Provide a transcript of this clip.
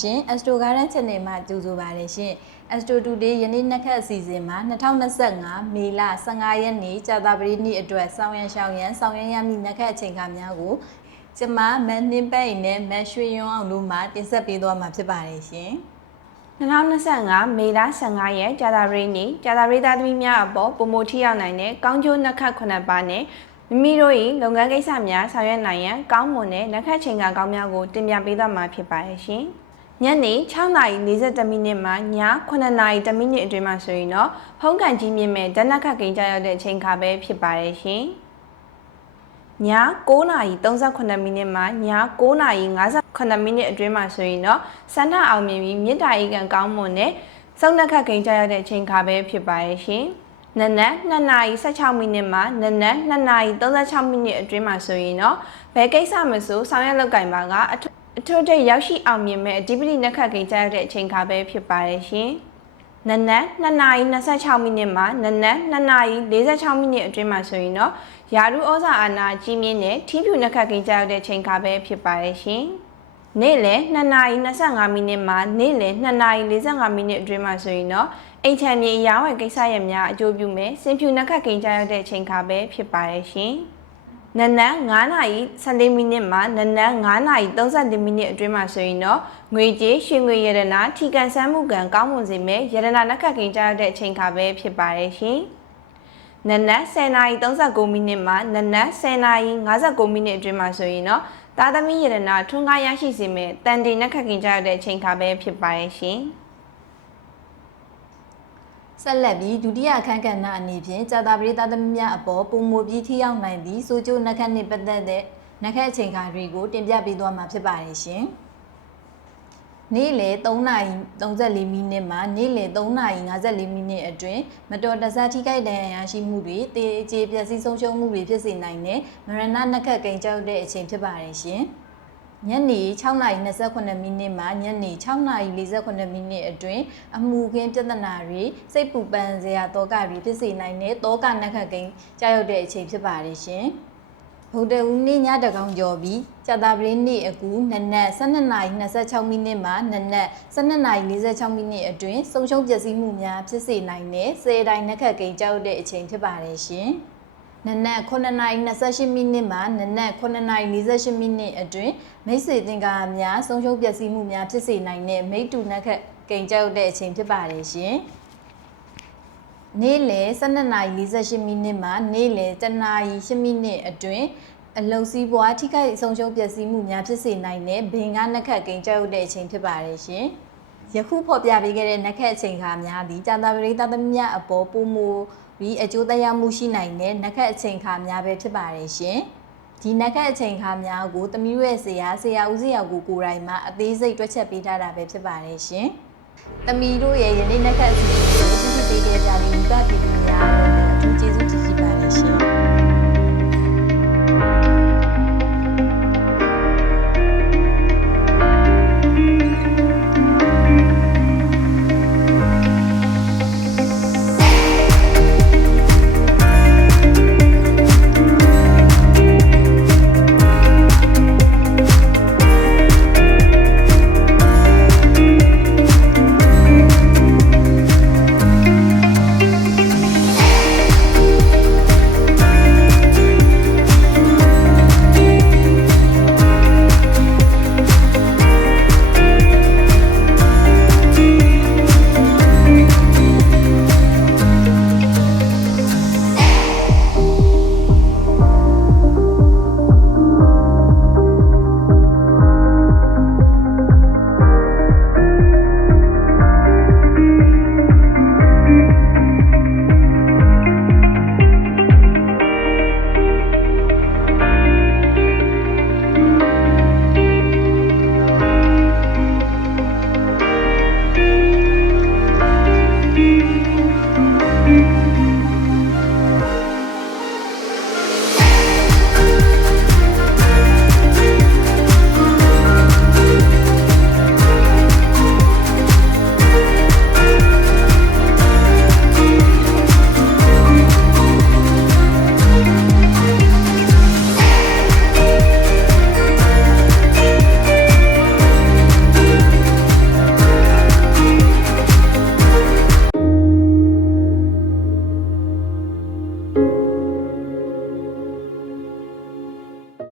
ရှင် Astro Garden Channel မှာကြိုဆိုပါရရှင် Astro Today ယနေ့နှစ်ခတ်အစီအစဉ်မှာ2025မေလ15ရက်နေ့ကြာသပတေးနေ့အတွက်ဆောင်းရံရှောင်းရံဆောင်းရံရမည့်နှစ်ခတ်အချိန်ခါများကိုကျမမန်နှင်းပဲ့နဲ့မန်ရွှေရွံအောင်တို့မှတင်ဆက်ပေးသွားမှာဖြစ်ပါတယ်ရှင်2025မေလ15ရက်ကြာသပတေးနေ့ကြာသပတေးသားသမီးများအပေါ်ပုံမထိရောက်နိုင်တဲ့ကောင်းကျိုးနှစ်ခတ်ခုနှစ်ပါးနဲ့မိမိတို့၏လုပ်ငန်းကိစ္စများဆောင်ရွက်နိုင်ရန်ကောင်းမွန်တဲ့နှစ်ခတ်ချိန်ကကောင်းများကိုတင်ပြပေးသွားမှာဖြစ်ပါတယ်ရှင်။ ညနေ6:42မိနစ်မှည9:00မိနစ်အတွင်းမှာဆိုရင်တော့ဖုံးကန်ကြီးမြင့်မဲ့ဓနက်ခတ်ကိန်းကြရောက်တဲ့အချိန်ခါပဲဖြစ်ပါတယ်ရှင်။ည9:38မိနစ်မှည9:58မိနစ်အတွင်းမှာဆိုရင်တော့စန္ဒအောင်မြင်ပြီးမြစ်တာဧကန်ကောင်းမွန်တဲ့စုံနှက်ခတ်ခိန်ကြရတဲ့အချိန်ခါပဲဖြစ်ပါရဲ့ရှင်။နနက်2:16မိနစ်မှနနက်2:36မိနစ်အတွင်းမှာဆိုရင်တော့ဘယ်ကိစ္စမဆိုဆောင်ရွက်လုပ်ကင်ပါကအထွ အထွတ်ထိပ်ရောက်ရှိအောင်မြင်မဲ့အဓိပတိနှက်ခတ်ခိန်ကြရတဲ့အချိန်ခါပဲဖြစ်ပါရဲ့ရှင်။နနက်2:26မိနစ်မှနနက်2:46မိနစ်အတွင်းမှာဆိုရင်တော့ယာရုဩဇာအာဏာကြီးမြင့်တဲ့ထီးဖြူနှက်ခတ်ကိန်းကြောက်တဲ့ချိန်ခါပဲဖြစ်ပါရဲ့ရှင်။နေ့လယ်2:25မိနစ်မှနေ့လယ်2:45မိနစ်အတွင်းမှာဆိုရင်တော့အိမ်ချမ်းမြေအရောင်းဝယ်ကိစ္စရပ်များအကျိုးပြုမယ်စင်ဖြူနှက်ခတ်ကိန်းကြောက်တဲ့ချိန်ခါပဲဖြစ်ပါရဲ့ရှင်။ နနက်9:14မိနစ်မှနနက်9:30မိနစ်အတွင်းမှာဆိုရင်တော့ငွေကြေးရွှေငွေရတနာထီကန်ဆန်းမှုကံကောင်းမွန်စေမယ်ရတနာနှက်ခတ်ကိန်းကြောက်တဲ့အချိန်ခါပဲဖြစ်ပါရဲ့ရှင်။နနက်10:39မိနစ်မှနနက်10:59မိနစ်အတွင်းမှာဆိုရင်တော့သားသမီးရတနာထွန်းကားရရှိစေမယ့်တန်တီနက်ခတ်ခင်ကြရတဲ့အချိန်ခါပဲဖြစ်ပါရဲ့ရှင် ဆက်လက်ပြီးဒုတိယအခန်းကဏ္ဍအနေဖြင့်ကြာတာပရိသတ်သမီးများအပေါ်ပုံမူပြီးထိရောက်နိုင်သည့်စိုးကျိုးနှက်ခတ်နှင့်ပတ်သက်တဲ့နှက်ခတ်အချိန်ခါတွေကိုတင်ပြပေးသွားမှာဖြစ်ပါတယ်ရှင်။နေ့လယ်3:34မိနစ်မှနေ့လယ်3:54မိနစ်အတွင်းမတော်တဆထိခိုက်ဒဏ်ရာရရှိမှုတွေတေးကြေပျက်စီးဆုံးရှုံးမှုတွေဖြစ်စေနိုင်တဲ့မရဏနှက်ခတ်ကိန်းကြောက်တဲ့အချိန်ဖြစ်ပါတယ်ရှင်။ ညနေ6:28မိနစ်မှညနေ6:48မိနစ်အတွင်းအမှုခင်းပြဿနာတွေစိတ်ပူပန်စရာတောကတွေဖြစ်စေနိုင်တဲ့တောကနက်ခတ်ကိန်းကြောက်တဲ့အချိန်ဖြစ်ပါတယ်ရှင်။ဗုဒ္ဓဦးနေ့ညတကောင်ကျော်ပြီးကြာတာပလေးနေ့အကူနနက်12:26မိနစ်မှနနက်12:46မိနစ်အတွင်းဆုံးရှုံးပျက်စီးမှုများဖြစ်စေနိုင်တဲ့စေတိုင်းနက်ခတ်ကိန်းကြောက်တဲ့အချိန်ဖြစ်ပါတယ်ရှင်။ နနက်9:28မိနစ်မှနနက်9:48မိနစ်အတွင်းမိတ်ဆွေသင်္ကာများဆုံးရှုံးပျက်စီးမှုများဖြစ်စေနိုင်တဲ့မိတ္တူနက်ခတ်ကိန်းကြောက်တဲ့အချိန်ဖြစ်ပါတယ်ရှင်။နေ့လယ်12:48မိနစ်မှနေ့လယ်1:08မိနစ်အတွင်းအလုံစည်းပွားထိခိုက်ဆုံးရှုံးပျက်စီးမှုများဖြစ်စေနိုင်တဲ့ဘင်္ဂနက်ခတ်ကိန်းကြောက်တဲ့အချိန်ဖြစ်ပါတယ်ရှင်။ ယခုဖော်ပြပေးခဲ့တဲ့နက်ခတ်အချိန်ခါများသည်ကြာတာပရိသတ်သမီးများအပေါ်ပုံမူပြီးအကျိုးသက်ရောက်မှုရှိနိုင်တဲ့နက်ခတ်အချိန်ခါများပဲဖြစ်ပါတယ်ရှင်။ဒီနက်ခတ်အချိန်ခါများကိုသမီးရဲ့ဆရာဆရာဦးစီရောက်ကိုကိုယ်တိုင်မှအသေးစိတ်တွက်ချက်ပေးထားတာပဲဖြစ်ပါတယ်ရှင်။သမီးတို့ရဲ့ယနေ့နက်ခတ်အစီအစဉ်ကိုကြည့်ကြည့်ပေးခဲ့ကြတဲ့မိဘပြည်သူ